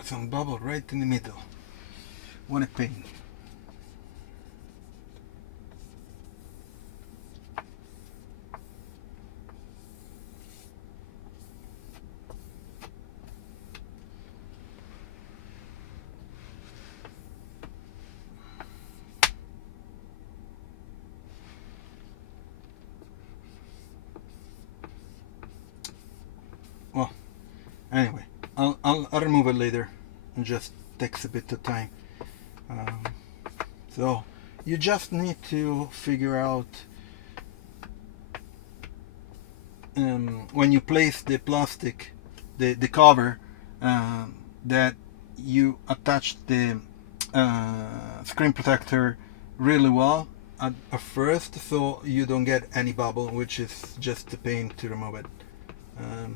there's some bubble right in the middle. What a pain. Well, anyway, I'll remove it later. It just takes a bit of time. So you just need to figure out when you place the plastic, the cover, that you attach the screen protector really well at first, so you don't get any bubble, which is just a pain to remove it.